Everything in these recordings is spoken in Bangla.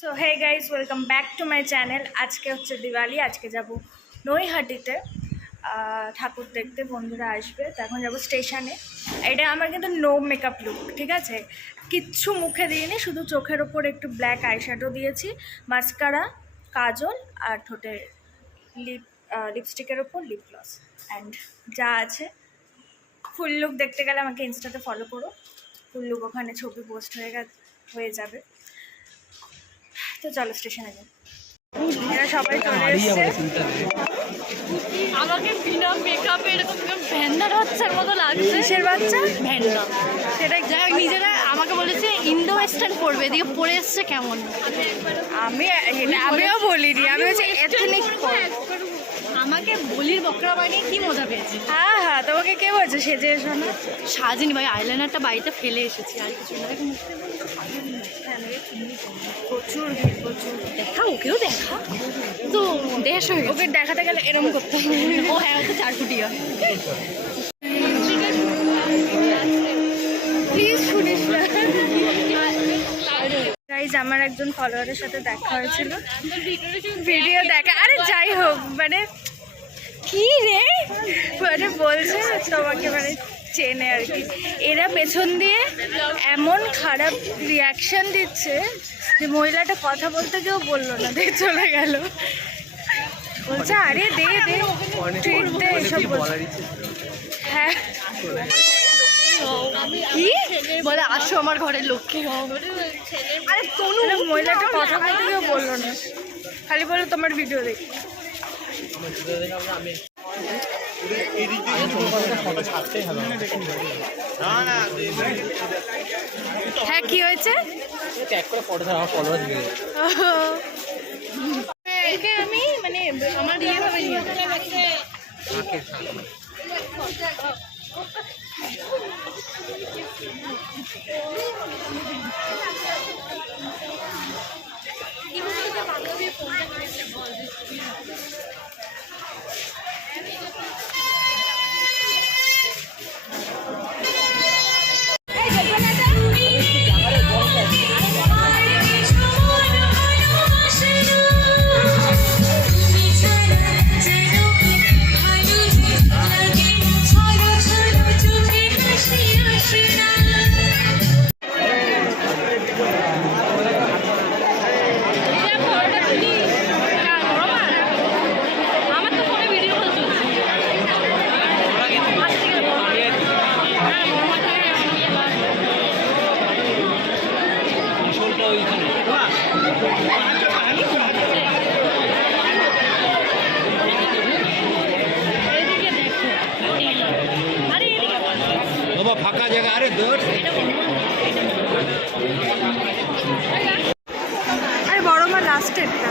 So hey guys, welcome back to my channel. আজকে হচ্ছে দিওয়ালি। আজকে যাব নৈহাটিতে ঠাকুর দেখতে, বন্ধুরা আসবে। তো এখন যাবো স্টেশনে। এটা আমার কিন্তু নো মেকআপ লুক, ঠিক আছে? কিচ্ছু মুখে দিইনি, শুধু চোখের ওপর একটু ব্ল্যাক আইশ্যাডো দিয়েছি, মাস্কারা, কাজল আর ঠোঁটে লিপস্টিকের ওপর লিপ গ্লস অ্যান্ড যা আছে। ফুল লুক দেখতে গেলে আমাকে ইনস্টাতে ফলো করো, ফুল লুক ওখানে ছবি পোস্ট হয়ে যাবে। তো চলো স্টেশনে যাই। এরা সবাই চলে এসছে। আমাকে বিনা মেকআপে এরকম ভ্যান্ডার বাচ্চার মতো লাগছে। কিসের বাচ্চা? ভ্যান্ডা। সেটা যাই হোক, নিজেরা আমাকে বলেছে ইন্ডো ওয়েস্টার্ন পরবে, এদিকে পরে এসছে কেমন। আমিও বলিনি, আমি হচ্ছে এথনিক। আমাকে বলির বকরা বানিয়ে কি মজা পেয়েছি। হ্যাঁ হ্যাঁ, তোমাকে কে বলছে সেজে এসো না? সাজিনি ভাই, আইলাইনারটা বাড়িতে ফেলে এসেছি, আর কিছু না। প্রচুর ভিড়, প্রচুর। দেখা, ওকেও দেখা তো দেশ হয়ে গেছে। ওকে দেখাতে গেলে এরম করতে হবে। ও হ্যাঁ, হচ্ছে 4 ফুটিয়া। প্লিজ শুনিস না। গাইজ, আমার একজন ফলোয়ারের সাথে দেখা হয়েছিল, ভিডিও দেখা। আরে যাই হোক, মানে কি রে, মানে বলছে তোমাকে মানে চেনে আর কি। এরা পেছন দিয়ে এমন খারাপ রিয়াকশন দিচ্ছে যে মহিলাটা কথা বলতে কেউ বললো না, দিয়ে চলে গেল। বলছে আরে দে দে, ট্রিট দে, এসব বলছে। হ্যাঁ, কি বলে, আসো আমার ঘরে লক্ষ্মী হও। আরে তনু, মহিলাটা কথা বলতে কেউ বললো না, খালি বললো তোমার ভিডিও দেখি। হ্যাঁ, কি হয়েছে? আমি মানে আমার ইয়ে ভাবে নিয়ে ফাঁকা জায়গা। আরে দৌড়, আরে বড় মা লাস্টেরটা।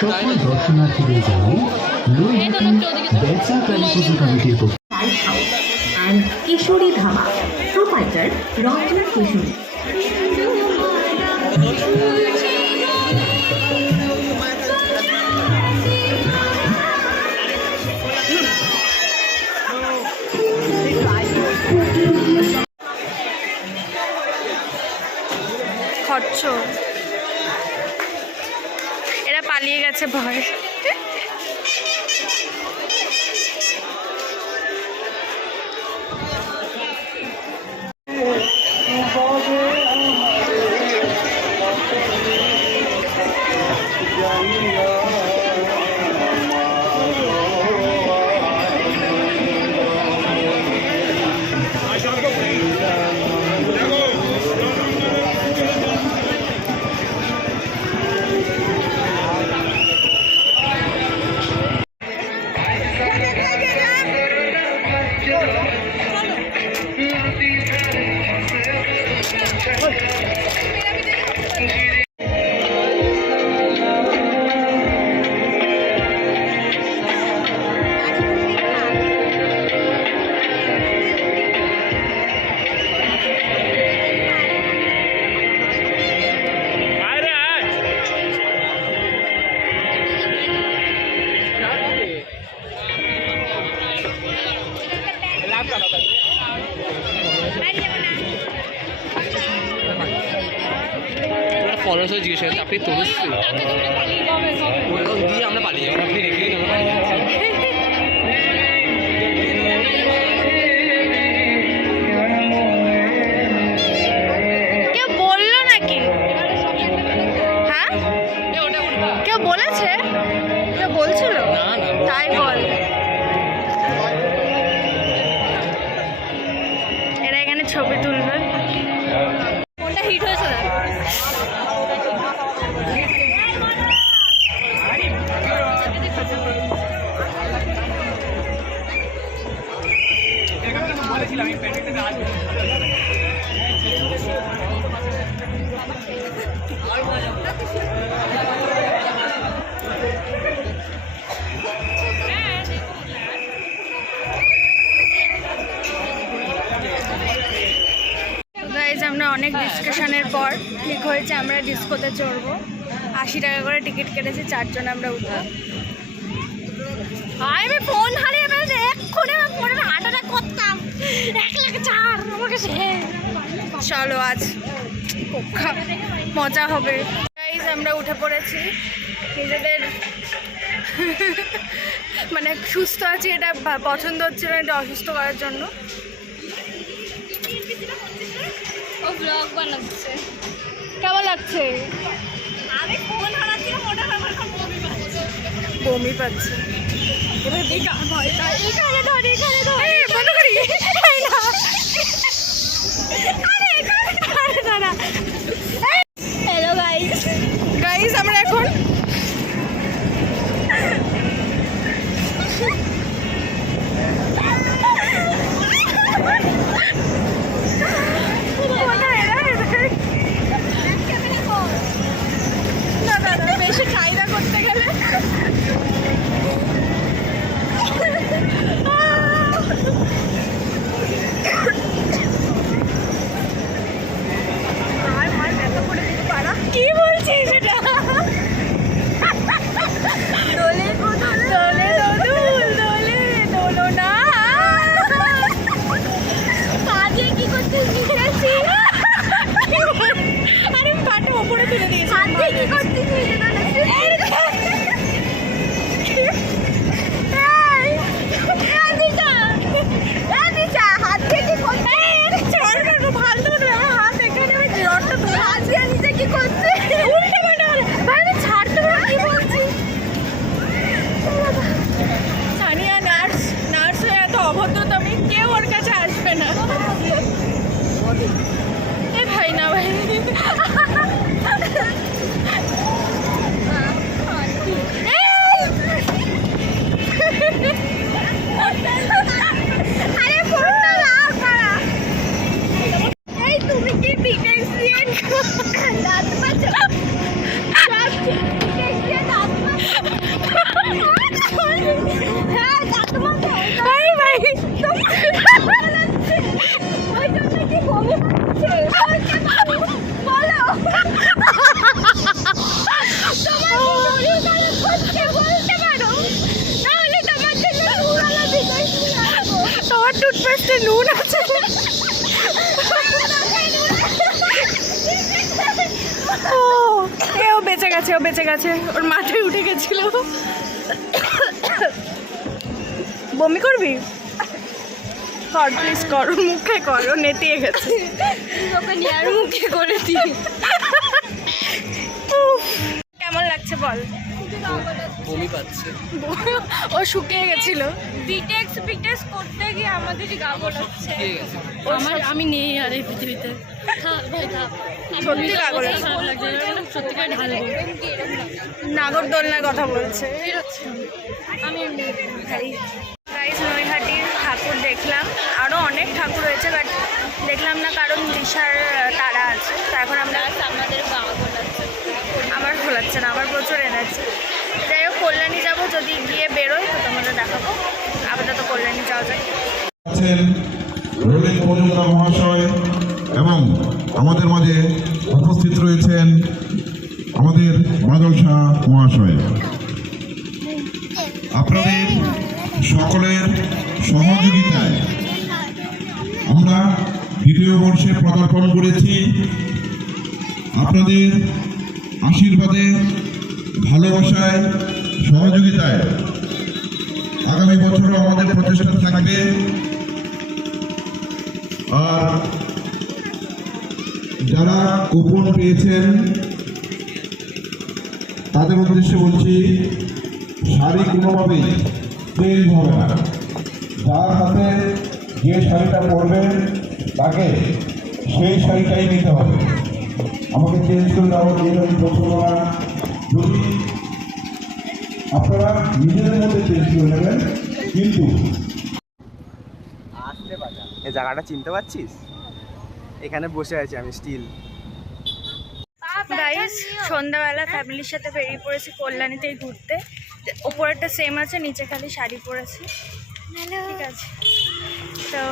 সকল দর্শনার্থীদের জানাই নৈহাটি বেচাকালী পুজো কমিটির পক্ষ and Kishori Dhama, proprietor Ranjan Kishori. খরচ এরা পালিয়ে গেছে ভয় ওনার সাথে জিজ্ঞেস করতে আপনি তনুশ্রী ওরকম দিয়ে আমরা পালিয়ে যাবো আপনি রেখে দিন আমরা পালিয়ে যাচ্ছি কেউ বললো নাকি? হ্যাঁ, কেউ বলেছে? কেউ বলছিল? না না তাই বল। এরা এখানে ছবি তুলবে। কোনটা হিট হয়েছে না? গাইজ আমরা অনেক ডিসকাশনের পর ঠিক হয়েছে আমরা ডিস্কোতে চড়বো। 80 টাকা করে টিকিট কেটেছি, 4 জন আমরা উঠবো। আমি ফোন হারিয়ে ফেলেছি, এক্ষুনি আমি ফোনে হার্ট অ্যাটাক করতাম। 1,04,000 আমাকে চলো আজ মজা হবে। গাইজ আমরা উঠে পড়েছি। নিজেদের মানে সুস্থ আছি এটা পছন্দ হচ্ছিল না, এটা অসুস্থ করার জন্য। ও ব্লগ বানাচ্ছে। কেমন লাগছে? আমি ফোন হারাচ্ছি, ওটা আমার এখন বমি পাচ্ছে। বমি পাচ্ছে। এখানে ধর, এখানে ধর। বন্ধ করি। এই না। আরে দাঁড়া। Hello guys. গাইজ আমরা এখন বেশি কায়দা করতে গেলে কি বলছিস এটা? দোলে দোলে দোল দোলে দোলো না। কাজে কি করছিস বুঝেছি? আরে পাটা ওপরে তুলে দিয়েছি। কাজে কি করছিস সানিয়া নার্স হয়ে এত অভদ্রতামি কেউ ওর কাছে আসবে না। এ ভাই না ভাই, আরে ফোনটা লাভ করা। এই তুমি কি বিটেক্স দিয়ে দাঁত মাছো? সব বিটেক্স দিয়ে দাঁত মাছো? হ্যাঁ দাঁত মাছো। ভাই ভাই ওই জন্য কি বমি পাচ্ছে? বলো তোমার কি শরীর খারাপ হচ্ছে বলতে পারো, তাহলে তোমার জন্য নুরালা বিটেক্স নিয়ে আসবো। তোমার টুথপেস্টে নুন আছে। ও ও বেঁচে গেছে, ও বেঁচে গেছে, ওর মাথায় উঠে গেছিল। বমি করবি? কর প্লিজ কর, মুখে কর, ও নেতিয়ে গেছে। ওকে নিয়ে আর মুখে করে দিই। কেমন লাগছে বল? বমি পাচ্ছে ও শুকিয়ে গেছিল। বিটেক্স করতে গিয়ে আমাদেরই গা গোলাচ্ছে। ঠিক আছে আমি নেই আর এই পৃথিবীতে। থাক ভাই থাক। সত্যি গা গোলাচ্ছে। খারাপ লাগছে, সত্যিকার ঢালবো। নাগরদোলনার কথা বলছে। আমি গাইস নৈহাটির ঠাকুর দেখলাম, আরও অনেক ঠাকুর রয়েছে বাট দেখলাম না কারণ দিশার তারা আছে। তো এখন আমরা আমাদের গা গোলাচ্ছে। আমার খোলাচ্ছে না, আমার প্রচুর এনার্জি। যাই হোক কল্যাণী যাবো, যদি গিয়ে বেরোই তো তোমাদের দেখাবো। আপাতত কল্যাণী যাওয়া যায়। আছেন রোলিং মজুমদার মহাশয় এবং আমাদের মাঝে উপস্থিত রয়েছেন আমাদের বাদল শাহ মহাশয়। আপনাদের সকলের সহযোগিতায় আমরা দ্বিতীয় বর্ষে পদার্পণ করেছি। আপনাদের আশীর্বাদে, ভালোবাসায়, সহযোগিতায় আগামী বছরও আমাদের প্রচেষ্টা থাকবে। আর যারা কুপন পেয়েছেন তাদের উদ্দেশ্যে বলছি, শাড়ি কোনোভাবেই চেঞ্জ হবে না। যার হাতে যে শাড়িটা পরবেন তাকে সেই শাড়িটাই নিতে হবে। আমাকে চেঞ্জ করে দেওয়া দিয়ে আমি পছন্দ না। যদি আপনারা নিজেদের মধ্যে চেঞ্জ করে নেবেন, কিন্তু এই জায়গাটা চিনতে পারছিস? এখানে বসে আছি আমি স্টিল। গাইস, সন্ধ্যাবেলা ফ্যামিলির সাথে বেরিয়ে পড়েছি কল্যাণীতে ঘুরতে। ওপরেরটা সেম আছে, নিচে খালি শাড়ি পরেছি। ঠিক আছে, তো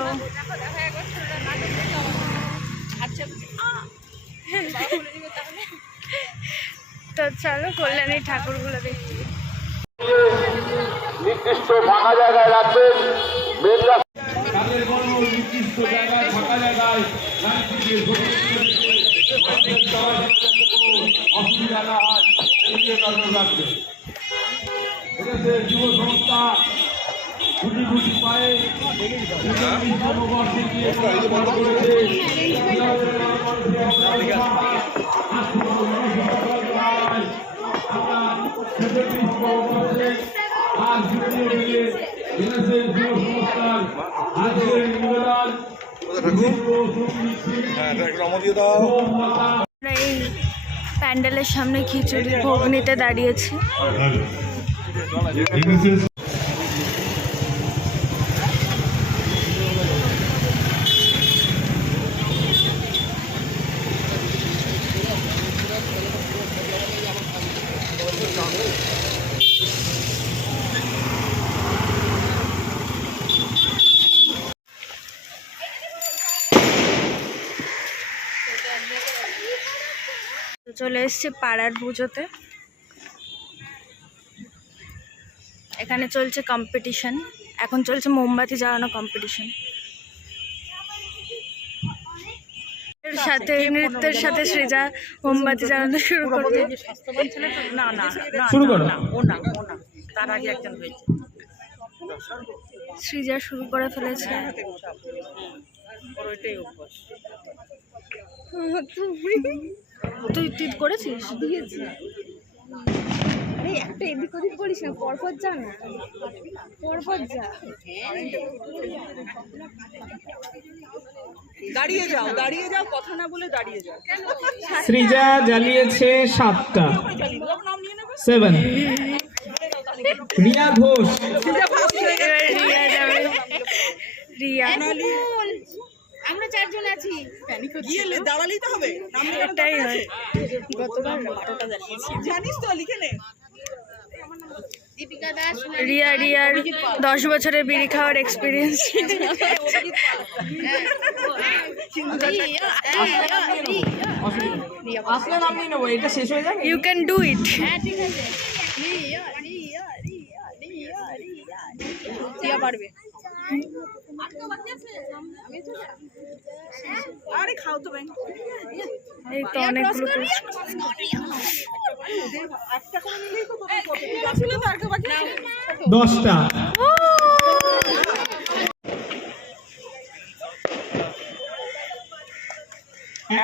তো চলো কল্যাণীর ঠাকুরগুলো দেখি। নির্দিষ্ট ফাঁকা জায়গায় রাখবেন। তাদের কোনো নির্দিষ্ট জায়গায় ফাঁকা জায়গায় গাড়িটিকে অসুবিধা না হয় এদিকে নজর রাখবে। এদেশের যুব সংস্থা খুঁটি খুঁটি পায়ে নববর্ষে গিয়ে বন্ধ করেছে। এই প্যান্ডেলের সামনে খিচুড়ি ভোগ নিতে দাঁড়িয়েছি। চলে এসেছি পাড়ার পুজোতে। এখানে চলছে কম্পিটিশন, এখন চলছে মোমবাতি জ্বালানো কম্পিটিশন। এর সাথে নৃত্যের সাথে সৃজা মোমবাতি জ্বালানো শুরু করবে। শুরু করো। সৃজা শুরু করে ফেলেছে। তুই টিপ করেছিস? দিয়েছি। আরে একটা এদিক ওদিক করিস না, পরপর যা না, পরপর যা। দাঁড়িয়ে যাও, কথা না বলে দাঁড়িয়ে যাও। সৃজা জ্বালিয়েছে 7টা, 7। রিয়া ঘোষ, রিয়া যাবে। রিয়া আমরা 4 জন আছি। গিয়ে দাঁড়ালেই তো হবে। এটাই হয়। গতবার 12টা জ্বালিয়েছি, জানিস তো, লিখে নে। দীপিকা দাস, রিয়ার 10 বছরের বিড়ি খাওয়ার এক্সপিরিয়েন্স। আসলে নাম নিয়ে নেবো, এটা শেষ হয়ে যাবে। You can do it. হ্যাঁ ঠিক আছে। রিয়া পারবে। আরে খাও তো ভাই। এই তো অনেকগুলো একটা করে নিলেই তো ছিল তো, আর বাকি 10টা।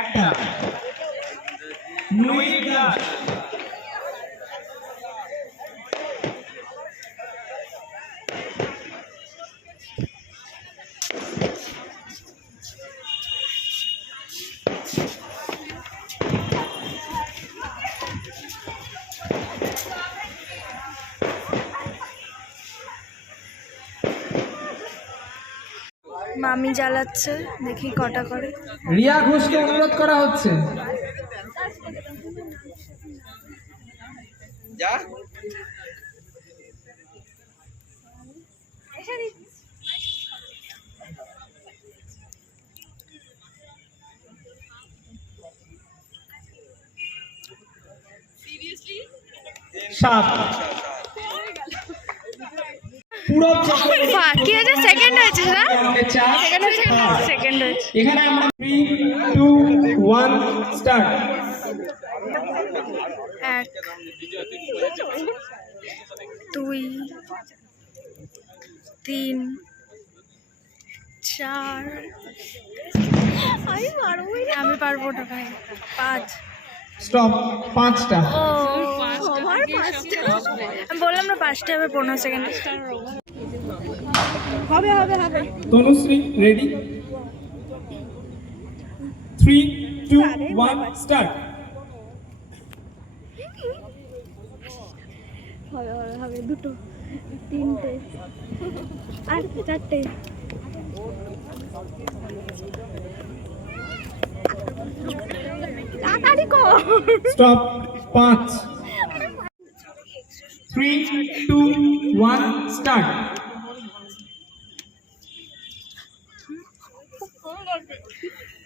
একটা নইটা, মামি জ্বালাচ্ছে, দেখি কটা করে। রিয়া ঘোষকে অনুরোধ করা হচ্ছে। যা সাত পুরো কি হয়েছে? সেকেন্ড হয়েছে না? সেকেন্ড হয়েছে। এখানে আমরা 3, 2, 1 স্টার্ট। 2 3 4 আমি পারবো না ভাই 5 স্টপ 5টা ও আমি বললাম না 5টা হবে 15 সেকেন্ড হবে হবে হবে তনুশ্রী রেডি 3 2 1 স্টার্ট হবে হবে হবে 2 3টে আর 4টে তাড়াতাড়ি কর স্টপ 5 3 2 1 স্টার্ট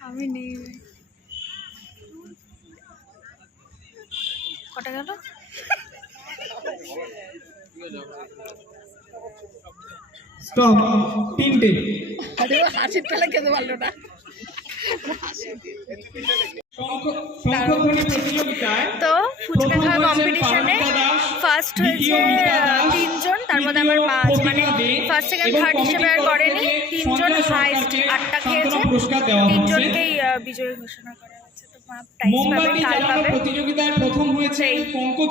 আমি নেই কটা গেল স্টপ 3টে হাসির পেলে খেতে পারলো না শঙ্খধ্বনি প্রতিযোগিতায় তো ফুচকা খাওয়া কম্পিটিশনে ফার্স্ট হয়েছে 3 জন তার মধ্যে আমার 5 মানে ফার্স্ট সেকেন্ড থার্ড হিসেবে আর করেনি 3 জন হাইস্ট 8টা খেয়েছে 3 জনকেই বিজয়ী ঘোষণা করা হয়েছে তো প্রাইজ পাবে মোমবাতি কাল জ্বালানো পাবে প্রতিযোগিতায় প্রথম হয়েছে পঙ্কজ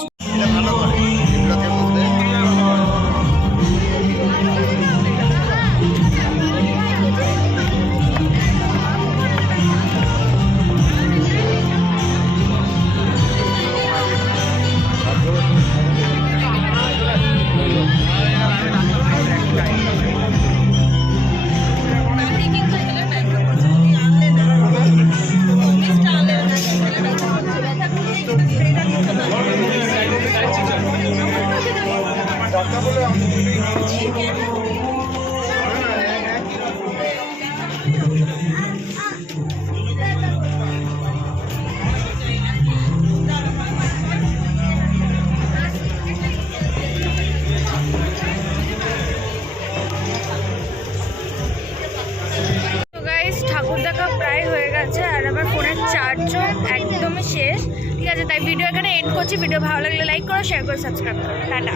ঠাকুর দেখা প্রায় হয়ে গেছে আর আমার ফোনের চার্জও একদমই শেষ ঠিক আছে তাই ভিডিও এখানে এন্ড করছি ভিডিও ভালো লাগলে লাইক করো শেয়ার করো সাবস্ক্রাইব করো টাটা